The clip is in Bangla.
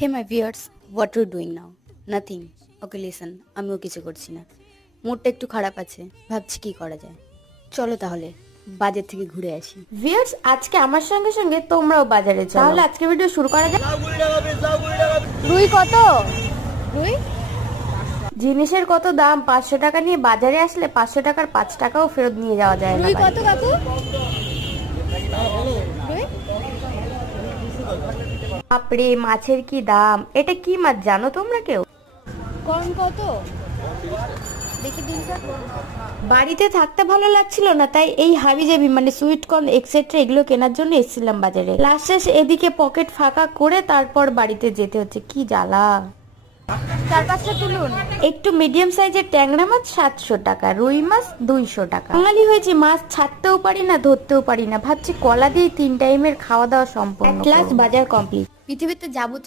Hey my viewers, what are you doing now? Nothing. Okay listen, আমিও কিছু করছি না। মুডটা একটু খারাপ আছে, ভাবছি কি করা যায়। চলো তাহলে বাজার থেকে ঘুরে আসি। ভিউয়ার্স, আজকে আমার সঙ্গে সঙ্গে তোমরাও বাজারে চলো। তাহলে আজকে ভিডিও শুরু করা যাক। রুই কত? রুই জিনিসের কত দাম, 500 টাকা নিয়ে বাজারে আসলে 500 টাকার 5 টাকাও ফেরত নিয়ে যাওয়া যায় না। রুই কত কাকু? রুই বাপরে, মাছের কি দাম! এটা কি মাছ জানো তোমরা কেউ? কর্ন কত? দেখি দিনটা। বাড়িতে থাকতে ভালো লাগছিল না, তাই এই হাবিজাবি মানে সুইট কর্ন এক্সেট্রা এগুলো কেনার জন্য এসেছিলাম বাজারে। লাস্ট শেষ এদিকে পকেট ফাঁকা করে তারপর বাড়িতে যেতে হচ্ছে, কি জ্বালা। 4-5টা তুলুন। একটু মিডিয়াম সাইজের ট্যাংরা মাছ 700 টাকা, রুই মাছ 200 টাকা। বাঙালি হয়েছে, মাছ ছাড়তেও পারি না ধরতেও পারি না, ভাবছি কলা দিয়ে 3 টাইমের খাওয়া দাওয়া সম্পূর্ণ। ক্লাস বাজার কমপ্লিট। পৃথিবীতে যাবতীয়